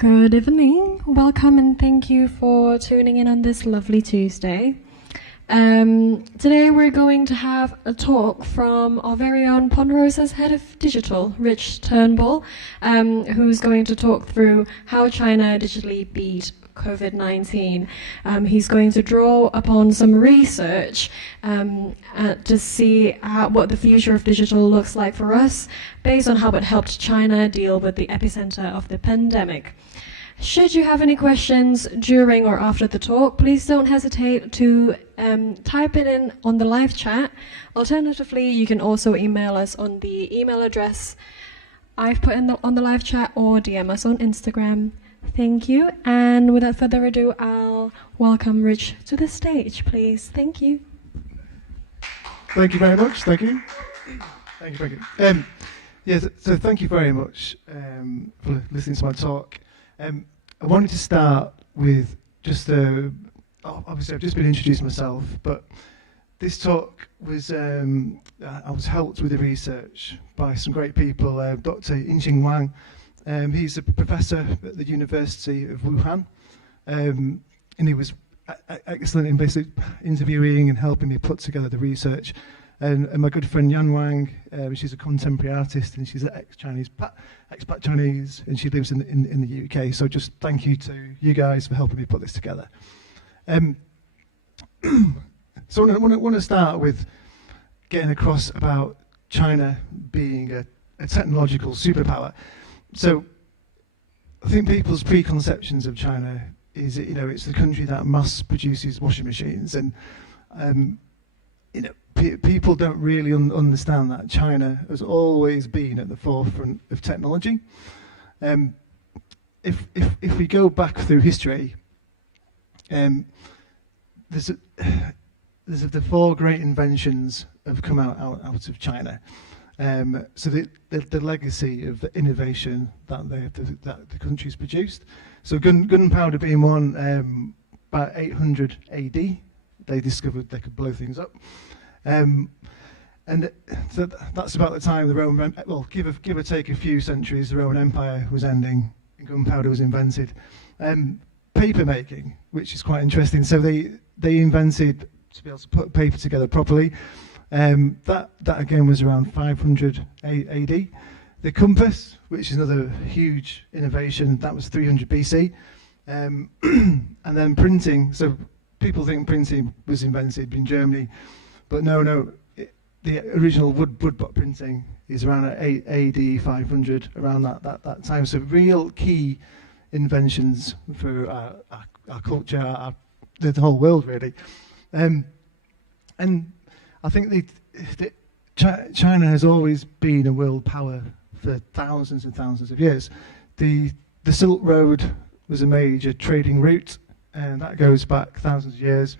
Good evening, welcome and thank you for tuning in on this lovely Tuesday. Today we're going to have a talk from our very own Ponderosa's Head of Digital, Rich Turnbull, who's going to talk through how China digitally beat COVID-19. He's going to draw upon some research to see what the future of digital looks like for us, based on how it helped China deal with the epicenter of the pandemic. Should you have any questions during or after the talk, please don't hesitate to type it in on the live chat. Alternatively, you can also email us on the email address I've put on the live chat, or DM us on Instagram. Thank you, and without further ado, I'll welcome Rich to the stage, please. Thank you. Thank you very much. Thank you. Thank you. Yes, so thank you very much for listening to my talk. I wanted to start with just obviously I've just been introducing myself, but this talk was I was helped with the research by some great people. Dr. Xingsheng Wang, he's a professor at the University of Wuhan, and he was excellent in basically interviewing and helping me put together the research. And my good friend Yann Wang, she's a contemporary artist and she's an expat Chinese, and she lives in the UK. So just thank you to you guys for helping me put this together. So I want to start with getting across about China being a technological superpower. So I think people's preconceptions of China is, it's the country that mass produces washing machines, and people don't really understand that China has always been at the forefront of technology. If we go back through history, there's the four great inventions have come out of China. So the legacy of the innovation that the country's produced. So gunpowder being one, about 800 AD, they discovered they could blow things up. And so that's about the time the Roman, well, give or take a few centuries, the Roman Empire was ending and gunpowder was invented. Paper making, which is quite interesting. So they invented to be able to put paper together properly. That again was around 500 AD. The compass, which is another huge innovation, that was 300 BC. And then printing. So people think printing was invented in Germany, but no. The original woodblock printing is around AD 500, around that time. So real key inventions for our culture, the whole world really. And I think China has always been a world power for thousands and thousands of years. The Silk Road was a major trading route, and that goes back thousands of years.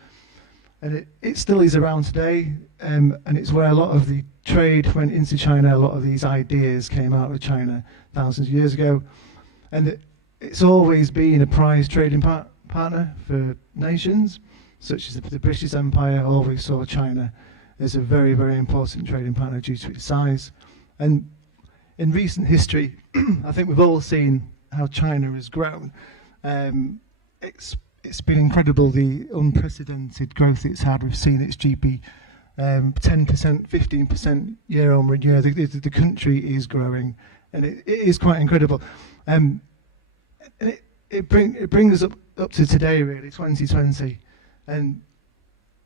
And it still is around today, and it's where a lot of the trade went into China. A lot of these ideas came out of China thousands of years ago. And it's always been a prized trading partner for nations, such as the British Empire always saw China as a very, very important trading partner due to its size. And in recent history, I think we've all seen how China has grown. It's been incredible, the unprecedented growth it's had. We've seen its GDP 10%, 15% year on year. The country is growing, and it is quite incredible. And it brings us up to today, really, 2020, and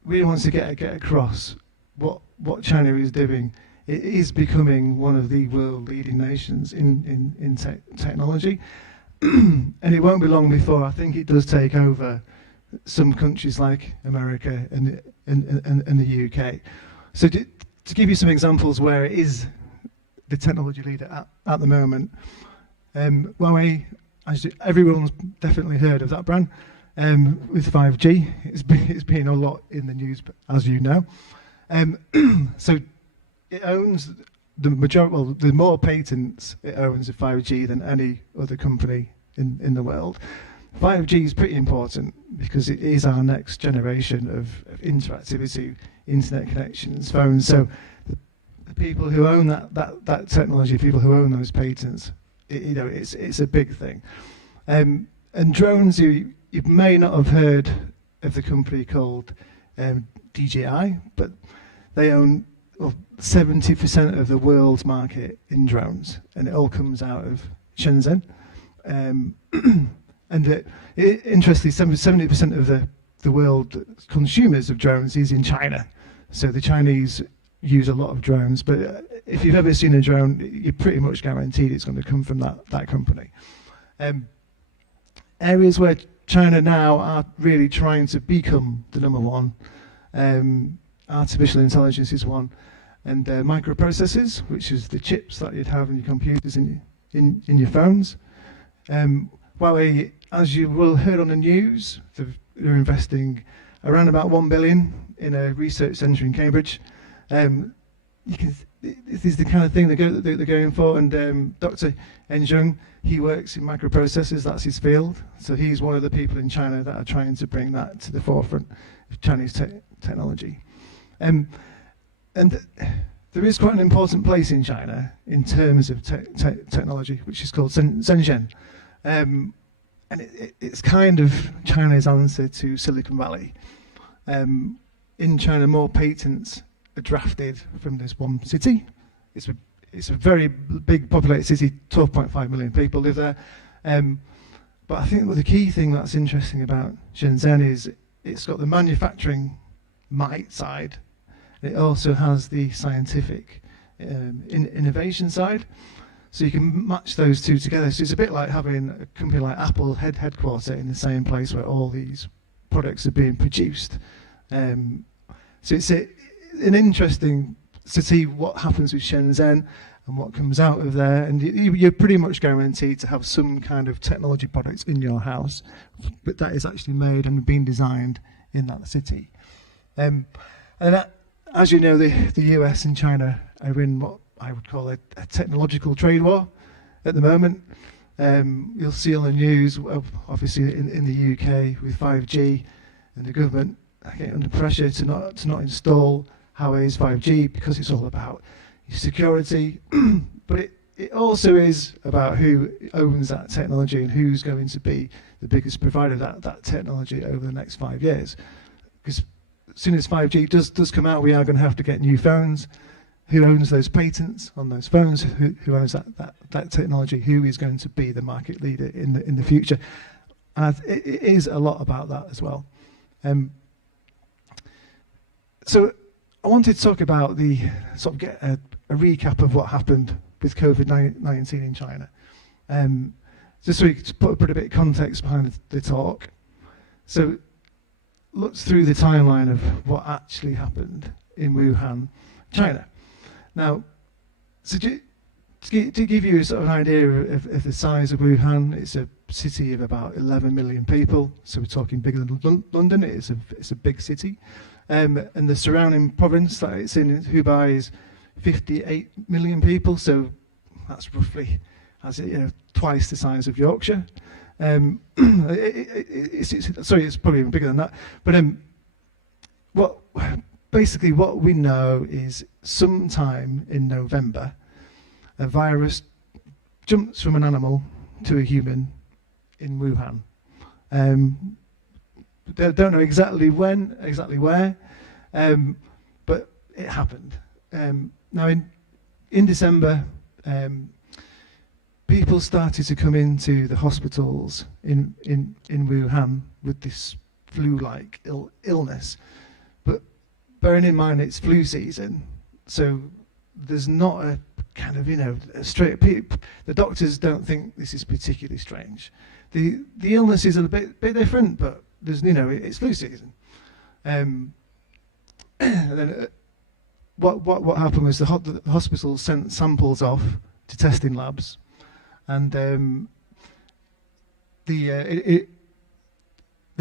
really wants to get across what China is doing. It is becoming one of the world leading nations in technology. And it won't be long before I think it does take over some countries like America and the UK. So to give you some examples where it is the technology leader at the moment, Huawei, everyone's definitely heard of that brand. With 5G, it's been a lot in the news, as you know. So it owns the majority, well, the more patents it owns of 5G than any other company in the world. 5G is pretty important because it is our next generation of interactivity, internet connections, phones. So the people who own that technology, people who own those patents, it's a big thing. And drones, you may not have heard of the company called DJI, but they own 70% of the world's market in drones, and it all comes out of Shenzhen. And interestingly, 70% of the world consumers of drones is in China. So the Chinese use a lot of drones, but if you've ever seen a drone, you're pretty much guaranteed it's going to come from that company. Areas where China now are really trying to become the number one, artificial intelligence is one, and microprocessors, which is the chips that you'd have in your computers in your phones. Huawei, as you will have heard on the news, they're investing around about 1 billion in a research centre in Cambridge. This is the kind of thing they're going for, and Dr. Xingsheng, he works in microprocessors, that's his field, so he's one of the people in China that are trying to bring that to the forefront of Chinese technology. And there is quite an important place in China in terms of technology, which is called Xingsheng. And it's kind of China's answer to Silicon Valley. In China, more patents are drafted from this one city. It's a very big populated city, 12.5 million people live there. But I think the key thing that's interesting about Shenzhen is it's got the manufacturing might side. It also has the scientific innovation side. So you can match those two together. So it's a bit like having a company like Apple headquarter in the same place where all these products are being produced. So it's an interesting to see what happens with Shenzhen and what comes out of there, and you're pretty much guaranteed to have some kind of technology products in your house, but that is actually made and being designed in that city. And that, as you know, the US and China are in what I would call a technological trade war at the moment. You'll see on the news, obviously in the UK with 5G, and the government getting under pressure to not install Huawei's 5G because it's all about security, but it also is about who owns that technology and who's going to be the biggest provider of that technology over the next 5 years. Because as soon as 5G does come out, we are going to have to get new phones. Who owns those patents on those phones? Who owns that technology? Who is going to be the market leader in the future? And it is a lot about that as well. So I wanted to talk about get a recap of what happened with COVID-19 in China. Just so we could put a bit of context behind the talk. So look through the timeline of what actually happened in Wuhan, China. Now, so to give you sort of an idea of the size of Wuhan, it's a city of about 11 million people. So we're talking bigger than London. It's a big city. And the surrounding province that it's in, Hubei, is 58 million people. So that's roughly, twice the size of Yorkshire. It's probably even bigger than that. But what we know is sometime in November, a virus jumps from an animal to a human in Wuhan. They don't know exactly when, exactly where, but it happened. Now in December, people started to come into the hospitals in Wuhan with this flu-like illness. But bearing in mind it's flu season, so there's not a kind of, a straight... The doctors don't think this is particularly strange. The illness is a bit different, but there's, it's flu season. And then what happened was the hospital sent samples off to testing labs, and the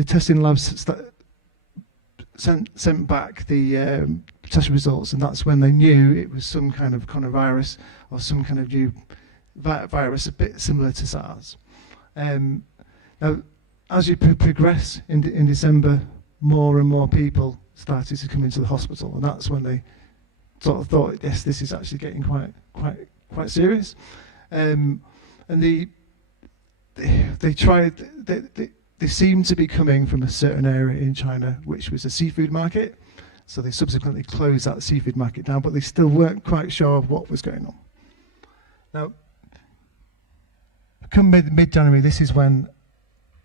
testing labs sent back the test results, and that's when they knew it was some kind of coronavirus or some kind of new virus, a bit similar to SARS. Now, as you progress in December, more and more people started to come into the hospital, and that's when they sort of thought, yes, this is actually getting quite serious. And they seemed to be coming from a certain area in China, which was a seafood market. So they subsequently closed that seafood market down, but they still weren't quite sure of what was going on. Now, come mid-January, this is when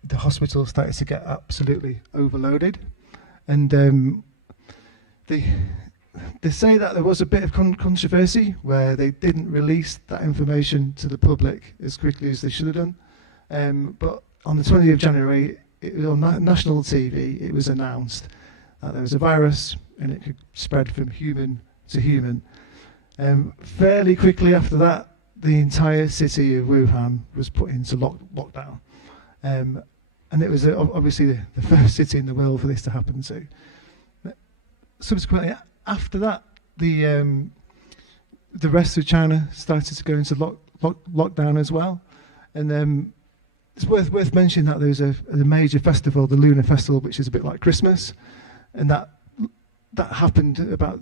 the hospital started to get absolutely overloaded. And they say that there was a bit of controversy where they didn't release that information to the public as quickly as they should have done. But on the 20th of January, it was on national TV, it was announced that there was a virus and it could spread from human to human. Fairly quickly after that, the entire city of Wuhan was put into lockdown. And it was obviously the first city in the world for this to happen to. Subsequently, after that, the rest of China started to go into lockdown as well. And it's worth mentioning that there was a major festival, the Lunar Festival, which is a bit like Christmas, and that happened about,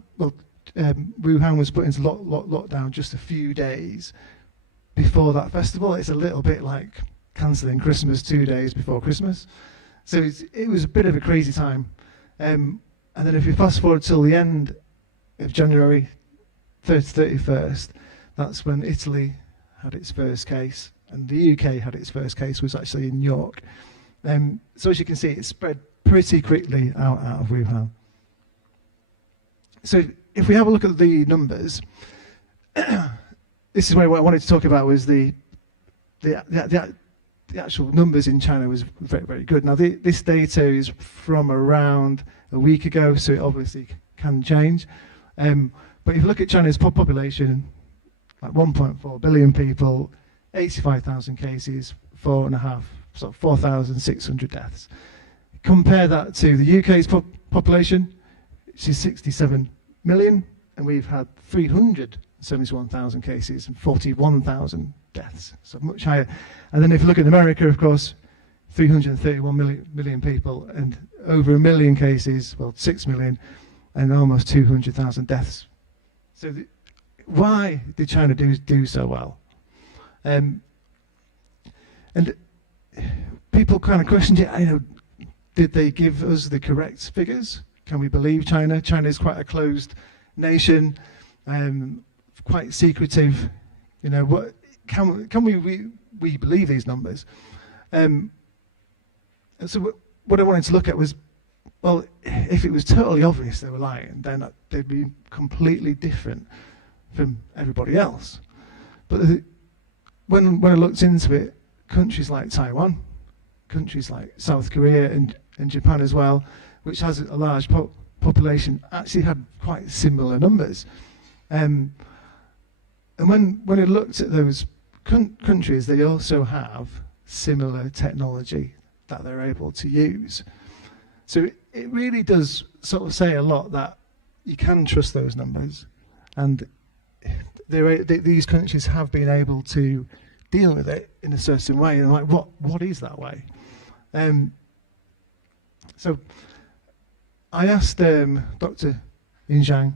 Wuhan was put into lockdown just a few days before that festival. It's a little bit like cancelling Christmas 2 days before Christmas. So it was a bit of a crazy time. And then if you fast forward till the end of January 31st, that's when Italy had its first case, and the UK had its first case, was actually in York. So as you can see, it spread pretty quickly out of Wuhan. So if we have a look at the numbers, this is what I wanted to talk about, was the actual numbers in China was very, very good. Now this data is from around a week ago, so it obviously can change. But if you look at China's population, like 1.4 billion people, 85,000 cases, 4,600 deaths. Compare that to the UK's population, which is 67 million, and we've had 371,000 cases and 41,000 deaths, so much higher. And then if you look at America, of course, 331 million people and over 1 million cases, 6 million, and almost 200,000 deaths. So why did China do so well? And people kind of questioned it, did they give us the correct figures? Can we believe China? China is quite a closed nation, quite secretive. What can we believe these numbers? So what I wanted to look at was, well, if it was totally obvious they were lying, then they'd be completely different from everybody else. But when I looked into it, countries like Taiwan, countries like South Korea and Japan as well, which has a large population, actually had quite similar numbers. And when I looked at those countries, they also have similar technology that they're able to use. So it really does sort of say a lot that you can trust those numbers, and these countries have been able to deal with it in a certain way. And like, what is that way? So I asked Dr. Xingsheng,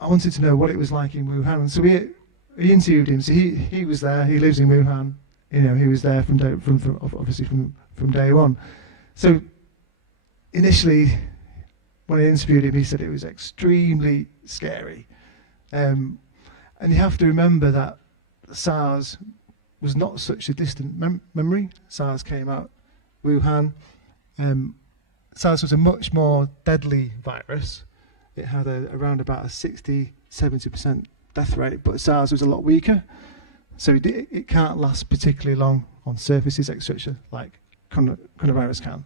I wanted to know what it was like in Wuhan. So we interviewed him. So he was there. He lives in Wuhan. He was there from day one. So initially, when I interviewed him, he said it was extremely scary. And you have to remember that SARS was not such a distant memory. SARS came out Wuhan. SARS was a much more deadly virus. It had around about a 60-70% death rate, but SARS was a lot weaker. So it can't last particularly long on surfaces, etc., like coronavirus can.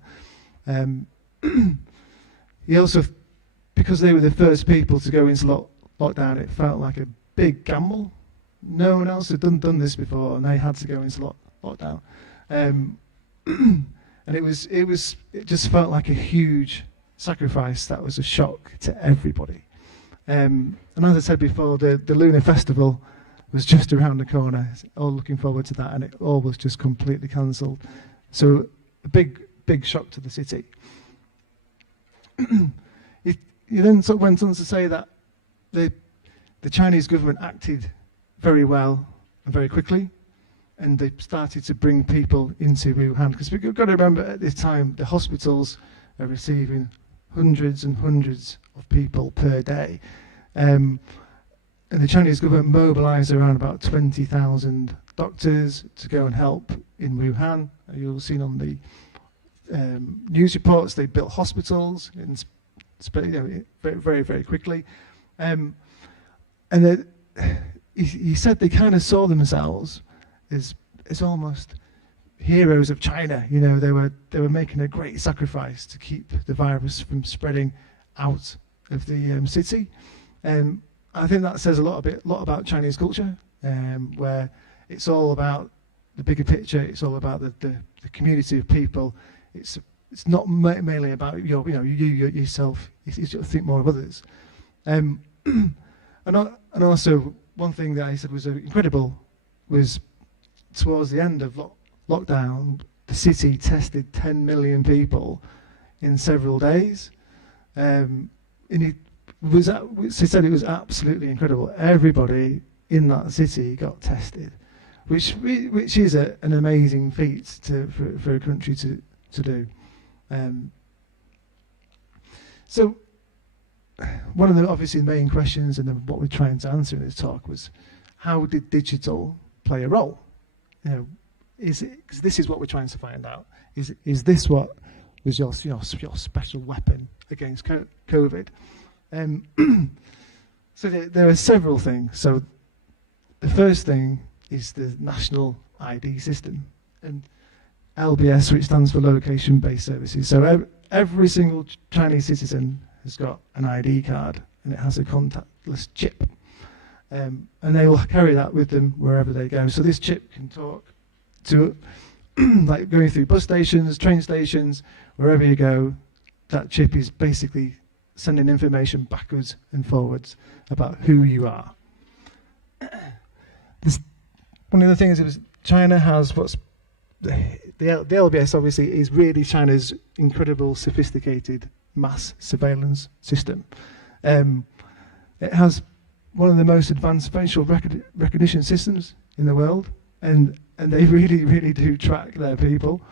He also, because they were the first people to go into lockdown, it felt like a big gamble. No one else had done this before, and they had to go into lockdown. And it just felt like a huge sacrifice that was a shock to everybody. And as I said before, the Lunar Festival was just around the corner. All looking forward to that, and it all was just completely cancelled. So a big shock to the city. He then sort of went on to say that the Chinese government acted very well and very quickly, and they started to bring people into Wuhan, because we've got to remember at this time the hospitals are receiving hundreds and hundreds of people per day, and the Chinese government mobilised around about 20,000 doctors to go and help in Wuhan. You'll have seen on the news reports they built hospitals very, very, very quickly, and he said they kind of saw themselves as almost heroes of China. You know, they were making a great sacrifice to keep the virus from spreading out of the city. I think that says a lot about Chinese culture, where it's all about the bigger picture. It's all about the community of people. It's not mainly about yourself. You sort of think more of others. And also one thing that I said was incredible was towards the end of lockdown, the city tested 10 million people in several days. And he said it was absolutely incredible. Everybody in that city got tested, which is an amazing feat for a country to do. So one of the obviously main questions, and what we're trying to answer in this talk, was how did digital play a role? You know, because this is what we're trying to find out. Is this what was your special weapon against COVID? So there are several things. So the first thing is the national ID system, and LBS, which stands for location-based services. So every single Chinese citizen has got an ID card, and it has a contactless chip. And they will carry that with them wherever they go. So this chip can talk to, like going through bus stations, train stations, wherever you go, that chip is basically sending information backwards and forwards about who you are. One of the things is China has what's the LBS obviously is really China's incredible sophisticated mass surveillance system. It has one of the most advanced facial recognition systems in the world, and they really, really do track their people.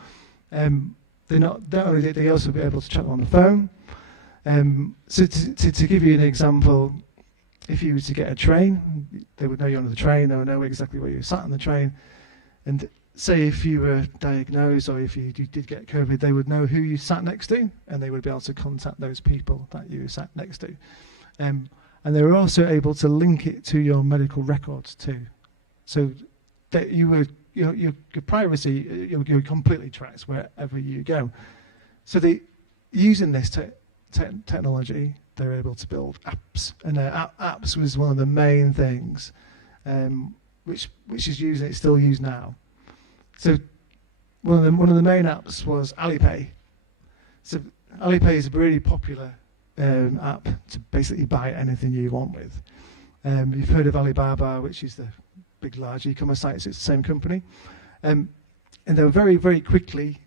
They also be able to track them on the phone. So to give you an example, if you were to get a train, they would know you're on the train. They would know exactly where you sat on the train, and say if you were diagnosed or if you did get COVID, they would know who you sat next to, and they would be able to contact those people that you sat next to. And they were also able to link it to your medical records too, so that your privacy, you're completely tracked wherever you go. So using this technology, they're able to build apps, and apps was one of the main things, which is used. It's still used now. So one of the main apps was Alipay. So Alipay is a really popular app to basically buy anything you want with. You've heard of Alibaba, which is the big, large e-commerce site. It's the same company. And they were very, very quickly,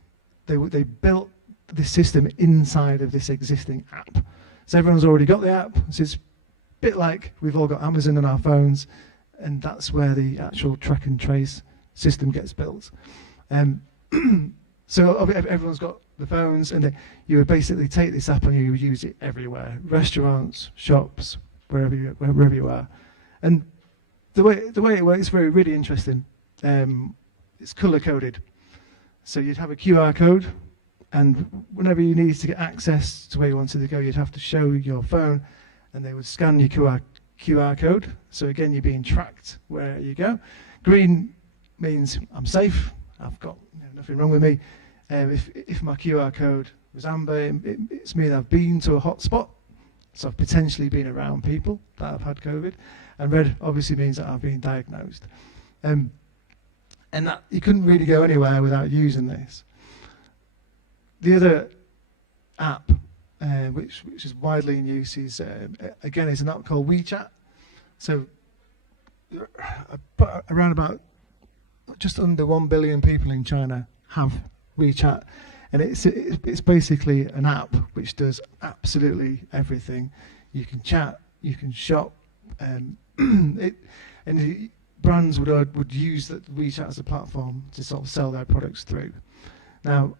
they built this system inside of this existing app. So everyone's already got the app. So it's a bit like we've all got Amazon on our phones, and that's where the actual track and trace system gets built. So everyone's got the phones, and you would basically take this app and you would use it everywhere: restaurants, shops, wherever you are. And the way it works is really interesting. It's color coded, so you'd have a QR code, and whenever you needed to get access to where you wanted to go, you'd have to show your phone, and they would scan your QR code. So again, you're being tracked where you go. Green means I'm safe. I've got nothing wrong with me. If my QR code was amber, it's mean I've been to a hot spot, so I've potentially been around people that have had COVID. And red obviously means that I've been diagnosed. And that you couldn't really go anywhere without using this. The other app, which is widely in use, is again is an app called WeChat. So around about just under 1 billion people in China have WeChat, and it's basically an app which does absolutely everything. You can chat, you can shop, and brands would use WeChat as a platform to sort of sell their products through. Now,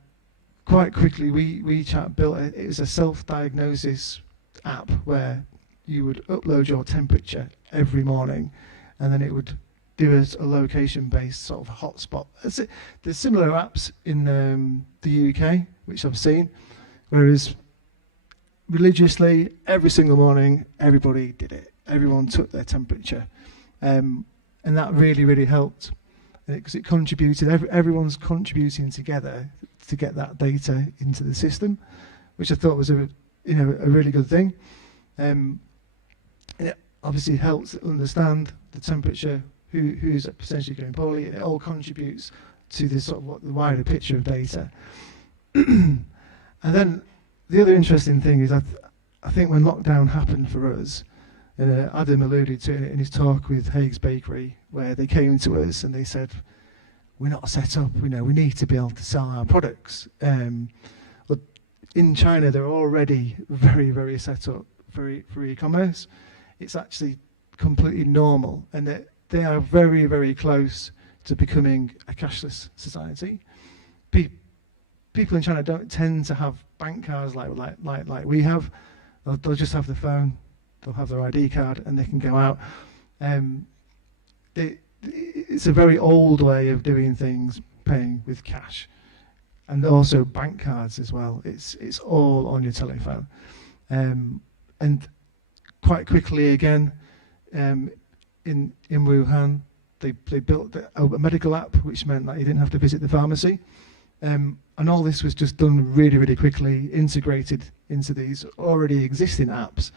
quite quickly, WeChat built it was a self-diagnosis app where you would upload your temperature every morning, and then it would do a location-based sort of hotspot. There's similar apps in the UK, which I've seen, whereas religiously, every single morning, everybody did it. Everyone took their temperature. And that really, really helped, because it contributed, everyone's contributing together to get that data into the system, which I thought was a really good thing. And it obviously helps understand the temperature, who's potentially going poorly. It all contributes to this sort of the wider picture of data. And then the other interesting thing is I think when lockdown happened for us, and Adam alluded to it in his talk with Hague's Bakery, where they came to us and they said, we're not set up, we need to be able to sell our products. But in China, they're already very, very set up for e-commerce. It's actually completely normal, and they are very, very close to becoming a cashless society. People in China don't tend to have bank cards like we have. They'll just have the phone, they'll have their ID card, and they can go out. It's a very old way of doing things, paying with cash, and also bank cards as well. It's all on your telephone, and quite quickly again, in Wuhan, they built a medical app, which meant that you didn't have to visit the pharmacy. And all this was just done really, really quickly, integrated into these already existing apps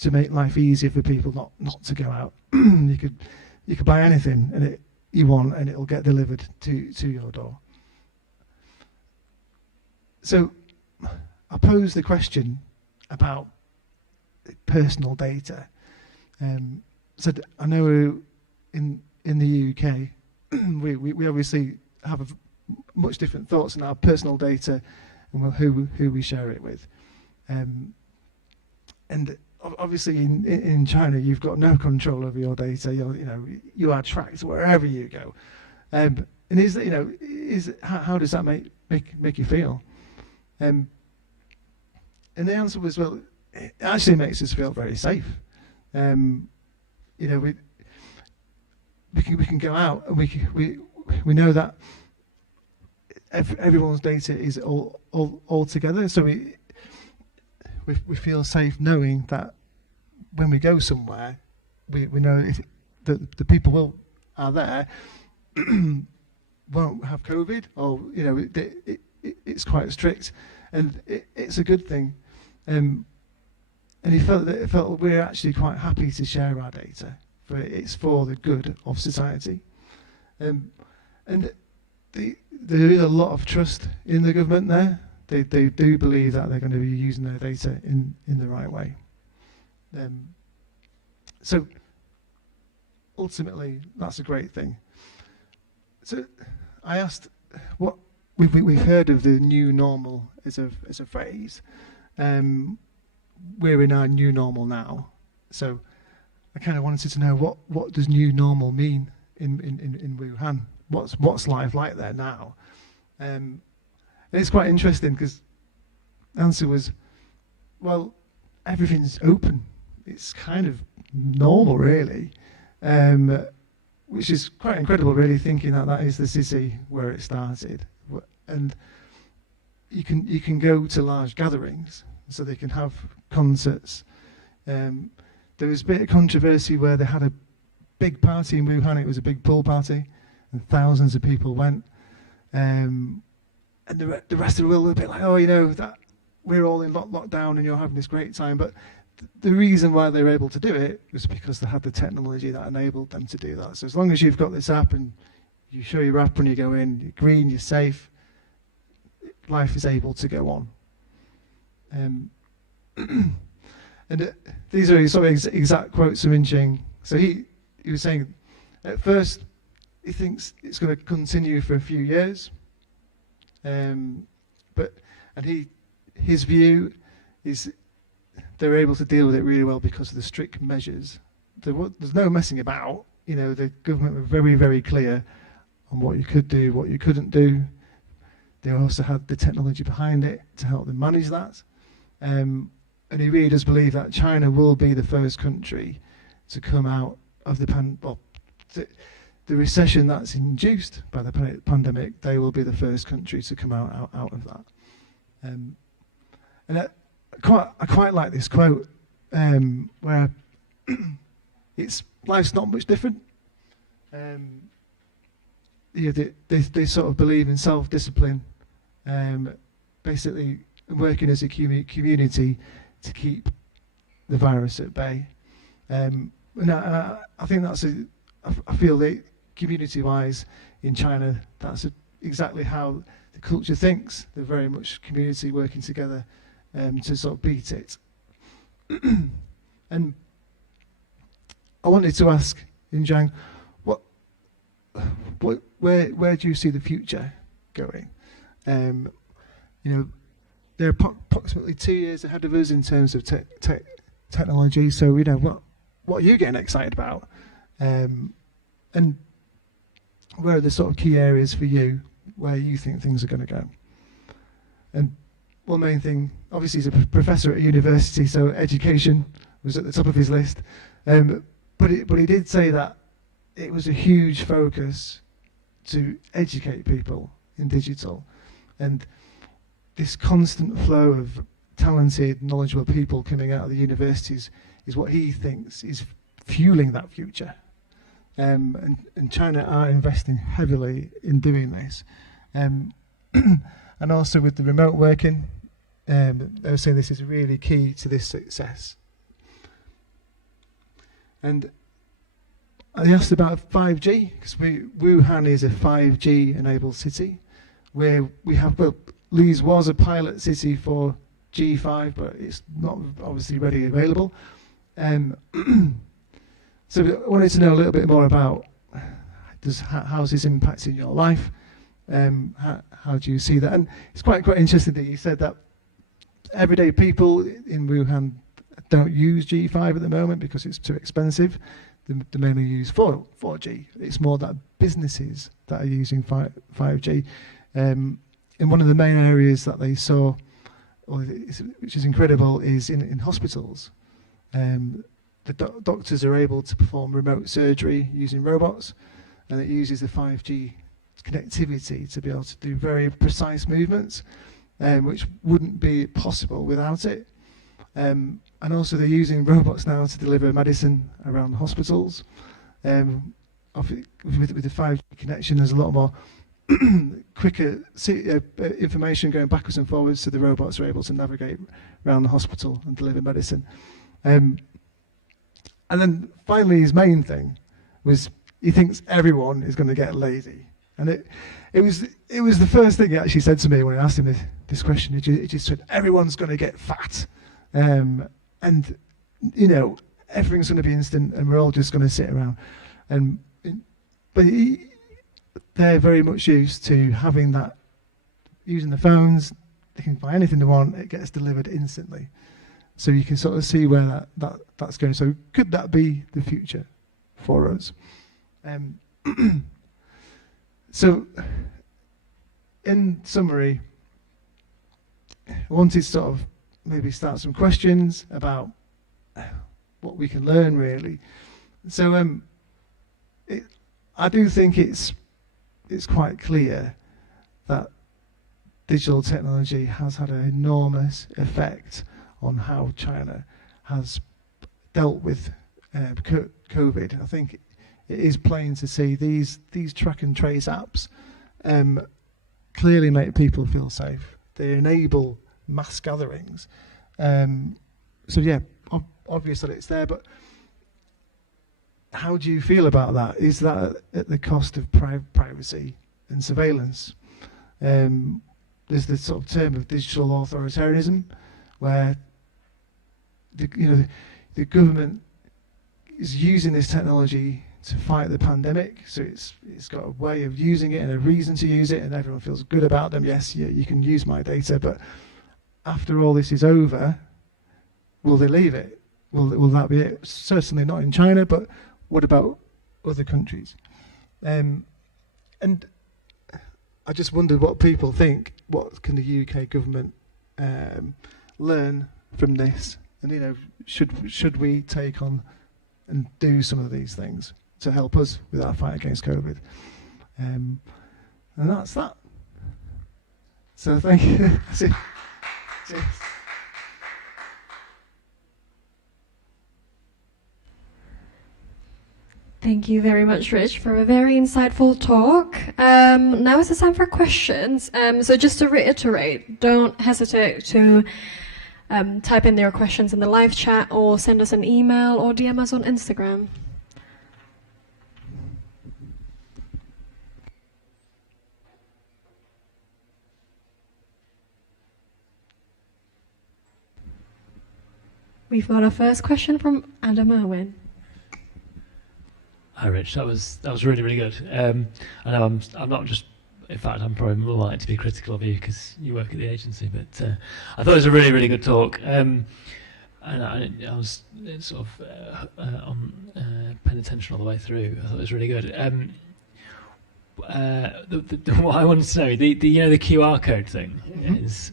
to make life easier for people not to go out. You could buy anything you want, and it'll get delivered to your door. So I posed the question about personal data. So I know in the UK, we obviously have much different thoughts on our personal data and who we share it with. And obviously in China, you've got no control over your data. You are tracked wherever you go. And how does that make you feel? And the answer was, well, it actually makes us feel very safe. We can go out and we know that everyone's data is all together, so we feel safe knowing that when we go somewhere, we know that the people are there won't have COVID, or it's quite strict, and it's a good thing. And it felt we're actually quite happy to share our data. It's for the good of society, and there is a lot of trust in the government there. They do believe that they're going to be using their data in the right way. So ultimately, that's a great thing. So I asked, what we've heard of the new normal as a phrase. We're in our new normal now. So I kind of wanted to know what does new normal mean in Wuhan? What's life like there now? And it's quite interesting because the answer was, well, everything's open. It's kind of normal, really, which is quite incredible, really, thinking that is the city where it started. And you can go to large gatherings, so they can have concerts. There was a bit of controversy where they had a big party in Wuhan. It was a big pool party, and thousands of people went. And the rest of the world were a bit like, that we're all in lockdown and you're having this great time. But the reason why they were able to do it was because they had the technology that enabled them to do that. So as long as you've got this app and you show your app when you go in, you're green, you're safe, life is able to go on. And these are sort of exact quotes from Xingsheng. So he was saying, at first, he thinks it's going to continue for a few years. His view is they're able to deal with it really well because of the strict measures. There's no messing about. the government were very, very clear on what you could do, what you couldn't do. They also had the technology behind it to help them manage that. And he really does believe that China will be the first country to come out of the recession that's induced by the pandemic. They will be the first country to come out of that. And I quite like this quote where life's not much different. They sort of believe in self-discipline, basically working as a community to keep the virus at bay. And I think I feel that community-wise in China, that's exactly how the culture thinks. They're very much community working together to sort of beat it. And I wanted to ask Xingsheng, where do you see the future going? They're approximately 2 years ahead of us in terms of technology. So what are you getting excited about? And where are the sort of key areas for you where you think things are going to go? And one main thing, obviously he's a professor at university, so education was at the top of his list. But he did say that it was a huge focus to educate people in digital. And this constant flow of talented, knowledgeable people coming out of the universities is what he thinks is fueling that future. And China are investing heavily in doing this. And also with the remote working, they were saying this is really key to this success. And I asked about 5G, because Wuhan is a 5G enabled city, where we have, Leeds was a pilot city for G5, but it's not obviously readily available. So I wanted to know a little bit more about how's this impacting your life? How do you see that? And it's quite interesting that you said that everyday people in Wuhan don't use G5 at the moment because it's too expensive. They mainly use 4G. It's more that businesses that are using 5G. And one of the main areas that they saw, which is incredible, is in hospitals. The doctors are able to perform remote surgery using robots, and it uses the 5G connectivity to be able to do very precise movements, which wouldn't be possible without it. And also they're using robots now to deliver medicine around hospitals. With the 5G connection, there's a lot more quicker information going backwards and forwards, so the robots are able to navigate around the hospital and deliver medicine. And then finally, his main thing was he thinks everyone is going to get lazy. And it was the first thing he actually said to me when I asked him this question. He just said, everyone's going to get fat. And everything's going to be instant and we're all just going to sit around. But they're very much used to having that, using the phones. They can buy anything they want, it gets delivered instantly. So you can sort of see where that's going. So could that be the future for us? So in summary, I wanted to sort of maybe start some questions about what we can learn really. So I do think it's quite clear that digital technology has had an enormous effect on how China has dealt with COVID. I think it is plain to see these track and trace apps clearly make people feel safe. They enable mass gatherings. So yeah, obvious that it's there, but how do you feel about that? Is that at the cost of privacy and surveillance? There's the sort of term of digital authoritarianism, where the government is using this technology to fight the pandemic, so it's got a way of using it and a reason to use it, and everyone feels good about them. Yes, you can use my data, but after all this is over, will they leave it? Will that be it? Certainly not in China, but what about other countries. And I just wondered what people think. What can the UK government learn from this? And you know, should we take on and do some of these things to help us with our fight against COVID? And that's that. So thank you. Cheers. Thank you very much, Rich, for a very insightful talk. Now is the time for questions. So just to reiterate, don't hesitate to type in your questions in the live chat or send us an email or DM us on Instagram. We've got our first question from Adam Irwin. Hi, Rich. That was really, really good. I know I'm not just. In fact, I'm probably more likely to be critical of you because you work at the agency. But I thought it was a really, really good talk. And I was sort of paying attention all the way through. I thought it was really good. What I wanted to know, the QR code thing is,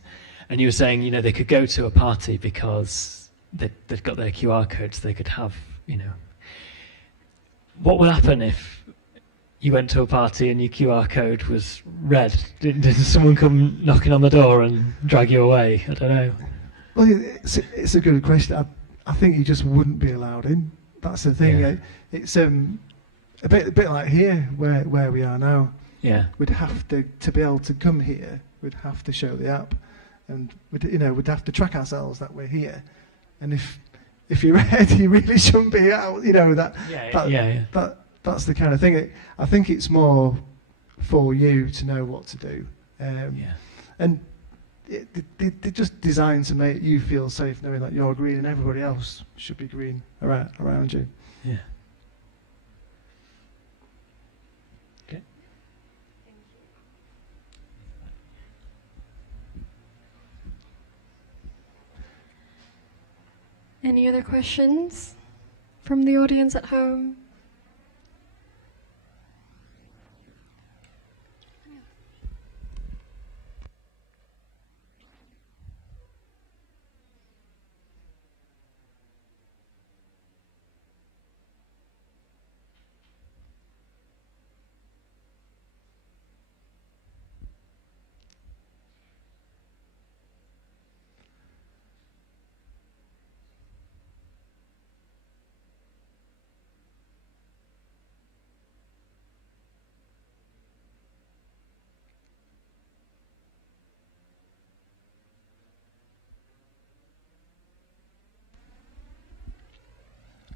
and you were saying, you know, they could go to a party because they've got their QR code, so they could have, you know. What would happen if you went to a party and your QR code was red? Did someone come knocking on the door and drag you away? I don't know. Well, it's a good question. I think you just wouldn't be allowed in. That's the thing. Yeah. It's a bit like here, where we are now. Yeah. We'd have to be able to come here. We'd have to show the app, and we'd have to track ourselves that we're here. And if you're red, you really shouldn't be out. You know that. That's the kind of thing. I think it's more for you to know what to do. And they're just designed to make you feel safe, knowing that you're green and everybody else should be green around you. Yeah. Okay. Any other questions from the audience at home?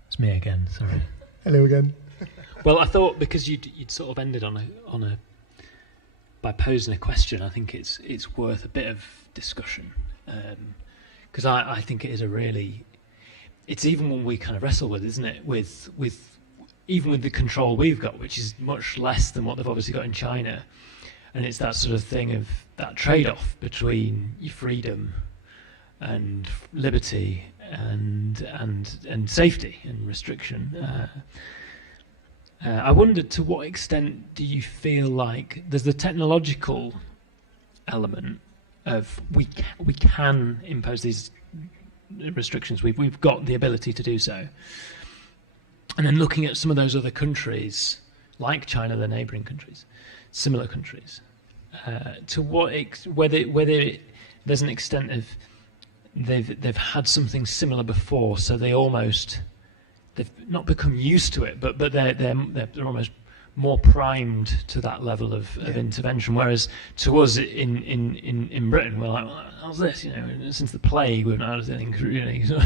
It's me again. Sorry. Hello again. Well, I thought because you'd sort of ended by posing a question, I think it's worth a bit of discussion, because I think it is it's even one we kind of wrestle with, isn't it? With even with the control we've got, which is much less than what they've obviously got in China, and it's that sort of thing of that trade-off between your freedom and liberty and safety and restriction. I wondered, to what extent do you feel like there's the technological element of we can impose these restrictions, we've got the ability to do so, and then looking at some of those other countries like China, the neighbouring countries, similar countries, to whether there's an extent of they've had something similar before, so they've not become used to it, but they're almost more primed to that level of intervention. Whereas to us in Britain, we're like, well, how's this? You know, since the plague, we've not had anything really. You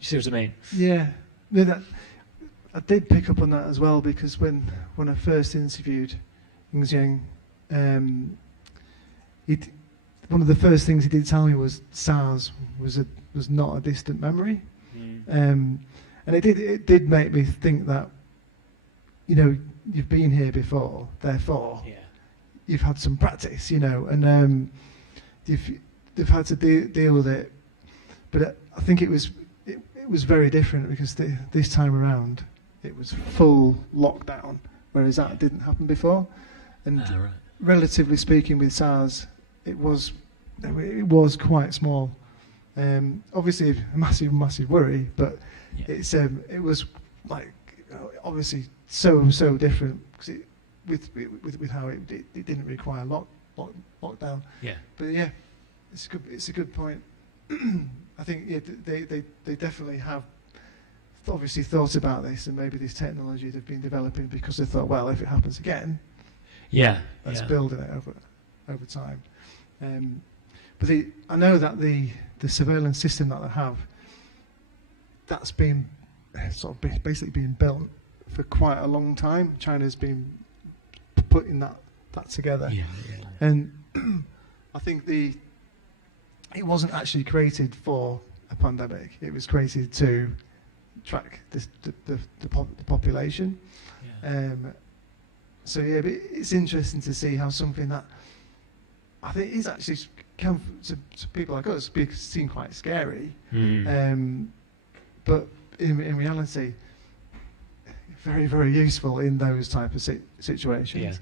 see what I mean? Yeah, I did pick up on that as well, because when I first interviewed Xingsheng, one of the first things he did tell me was SARS was not a distant memory, and it did make me think that, you know, you've been here before, therefore you've had some practice, you know, and they've had to deal with it. But I think it was very different, because this time around it was full lockdown, whereas that didn't happen before. And Right. relatively speaking, with SARS, it was quite small. Obviously, a massive worry, but it was like obviously so different because with how it didn't require lockdown. Yeah. But yeah, it's a good point. I think they definitely have obviously thought about this, and maybe this technology they've been developing because they thought, well, if it happens again, let's build it over time. But I know that the surveillance system that they have, that's been sort of basically been built for quite a long time. China's been putting that together, and I think it wasn't actually created for a pandemic. It was created to track the population. So yeah, but it's interesting to see how something that I think is actually to people like us seem quite scary, but in reality, very, very useful in those type of situations.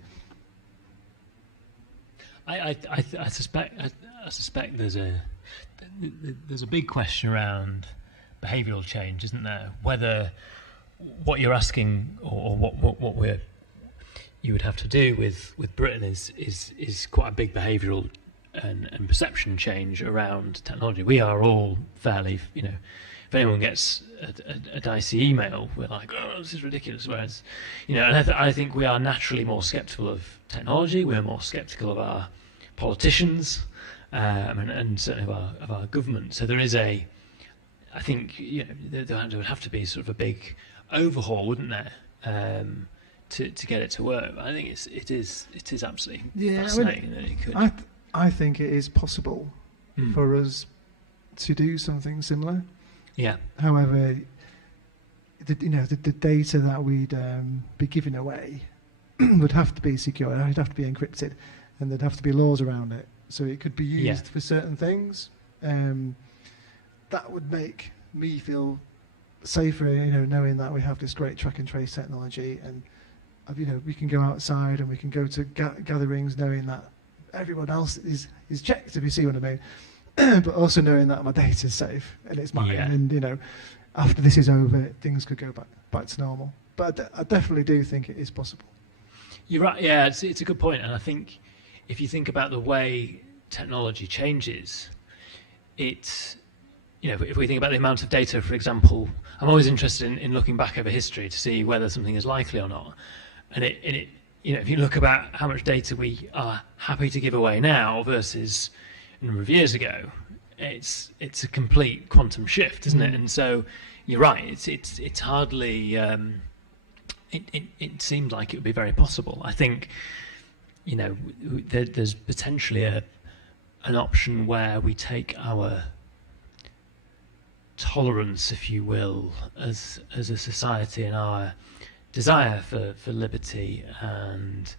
I suspect there's a big question around behavioural change, isn't there? Whether what you're asking or what you would have to do with Britain is quite a big behavioural and perception change around technology. We are all fairly, if anyone gets a dicey email, we're like, oh, this is ridiculous. Whereas, and I think we are naturally more sceptical of technology. We're more sceptical of our politicians, and certainly of our government. So there is I think there would have to be sort of a big overhaul, wouldn't there, to get it to work. I think it is absolutely fascinating that it could. I think it is possible for us to do something similar. Yeah. However, the data that we'd be giving away would have to be secure. It'd have to be encrypted, and there'd have to be laws around it. So it could be used for certain things. That would make me feel safer, knowing that we have this great track and trace technology, and we can go outside and we can go to gatherings knowing that everyone else is checked, if you see what I mean. But also knowing that my data is safe and it's mine, and after this is over, things could go back to normal. But I definitely do think it is possible. You're right. Yeah, it's a good point, and I think if you think about the way technology changes, it's if we think about the amount of data, for example, I'm always interested in looking back over history to see whether something is likely or not, and it if you look about how much data we are happy to give away now versus a number of years ago, it's a complete quantum shift, isn't it? And so you're right. It's hardly. It seems like it would be very possible. I think there's potentially an option where we take our tolerance, if you will, as a society, and our desire for liberty and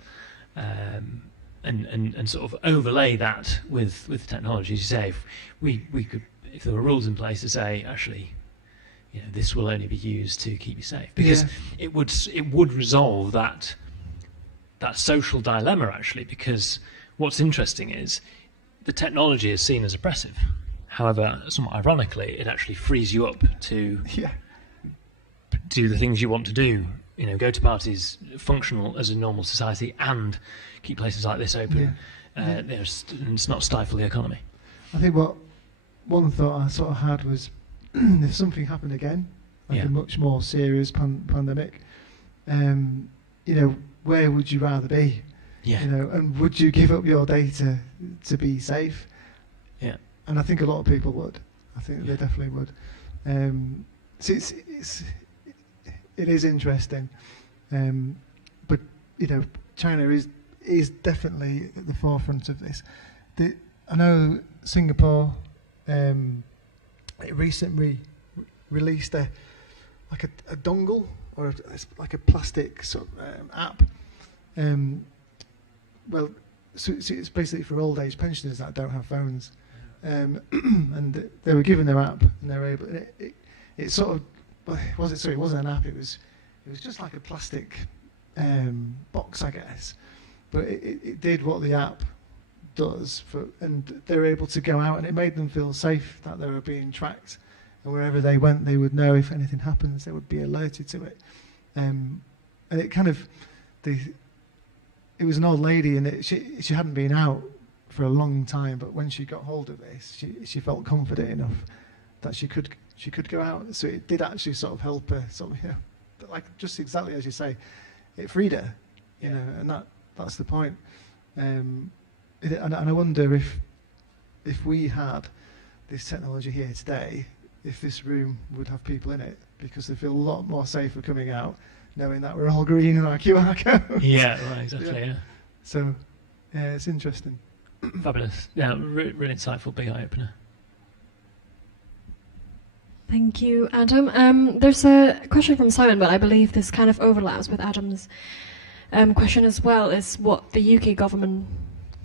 sort of overlay that with technology. As you say, if we could, if there were rules in place to say, actually, this will only be used to keep you safe, because it would resolve that social dilemma, actually. Because what's interesting is the technology is seen as oppressive. However, somewhat ironically, it actually frees you up to do the things you want to do. Go to parties, functional as a normal society, and keep places like this open. And it's not stifle the economy. I think one thought I sort of had was, if something happened again, like a much more serious pandemic, where would you rather be? And would you give up your data to be safe? And I think a lot of people would. I think they definitely would. So it is interesting, but China is definitely at the forefront of this. I know Singapore recently released a dongle, or like a plastic sort of app. So it's basically for old age pensioners that don't have phones, and they were given their app, and they were able. It sort of it wasn't an app. It was It was just like a plastic box, I guess, but it did what the app does, and they were able to go out, and it made them feel safe that they were being tracked, and wherever they went, they would know if anything happens, they would be alerted to it. And it kind of, it was an old lady, and she hadn't been out for a long time, but when she got hold of this, she felt confident enough that she could go out. So it did actually sort of help her, sort of, like just exactly as you say, it freed her, you know, and that's the point. And I wonder if we had this technology here today, if this room would have people in it, because they feel a lot more safer coming out, knowing that we're all green in our QR code. Yeah, right, exactly. Yeah. So, yeah, it's interesting. Fabulous. Yeah, really insightful, big eye opener. Thank you, Adam. There's a question from Simon, but I believe this kind of overlaps with Adam's question as well, is what the UK government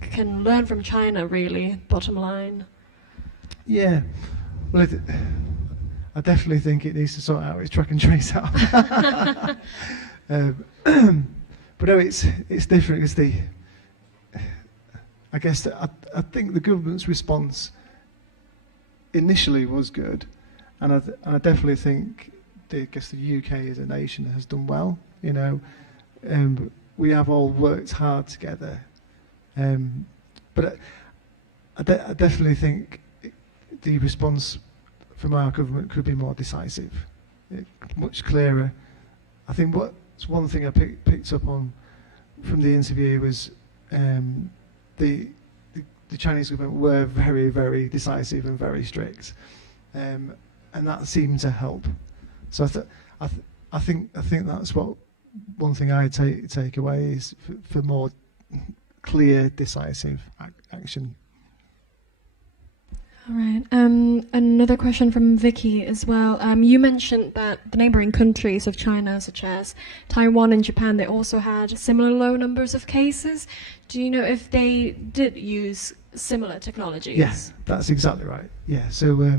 can learn from China, really, bottom line. Yeah, well, I definitely think it needs to sort out its track and trace out. But no, it's different, because I guess I think the government's response initially was good, and I definitely think the UK as a nation has done well. You know, we have all worked hard together, but I definitely think the response from our government could be more decisive, much clearer. I think what's one thing I picked up on from the interview was the Chinese government were very, very decisive and very strict, and that seemed to help. So I think that's what one thing I take away is for more clear, decisive action. All right. Another question from Vicky as well. You mentioned that the neighboring countries of China, such as Taiwan and Japan, they also had similar low numbers of cases. Do you know if they did use similar technologies? Yes, that's exactly right. Yeah. So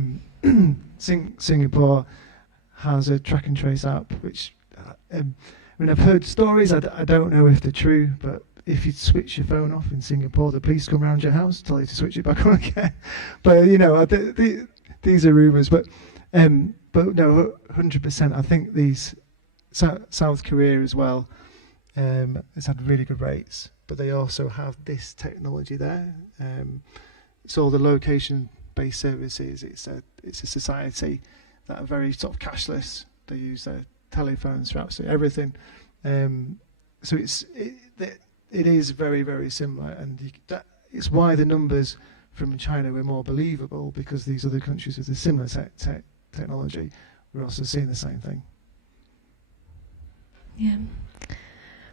Singapore has a track and trace app, which I mean, I've heard stories. I don't know if they're true, but if you switch your phone off in Singapore, the police come round your house, tell you to switch it back on again. But you know, these are rumours. But no, 100%. I think these South Korea as well has had really good rates, but they also have this technology there. It's all the location-based services. It's a society that are very sort of cashless. They use their telephones for absolutely everything. So it is very, very similar, and it's why the numbers from China were more believable, because these other countries with a similar technology were also seeing the same thing. Yeah.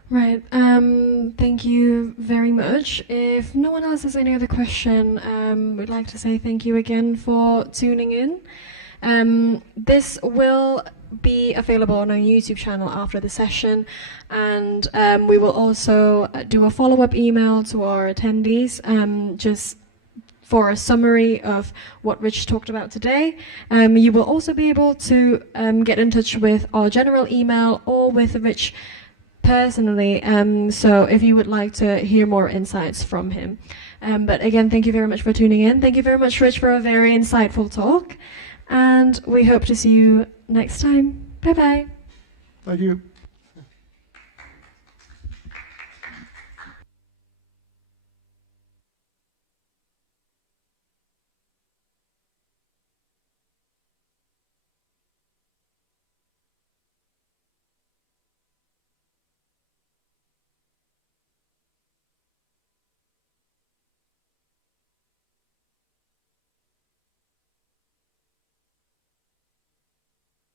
Right. Thank you very much. If no one else has any other question, we'd like to say thank you again for tuning in. This will be available on our YouTube channel after the session, and we will also do a follow-up email to our attendees just for a summary of what Rich talked about today. You will also be able to get in touch with our general email or with Rich personally, so if you would like to hear more insights from him. But again, thank you very much for tuning in. Thank you very much, Rich, for a very insightful talk. And we hope to see you next time. Bye-bye. Thank you.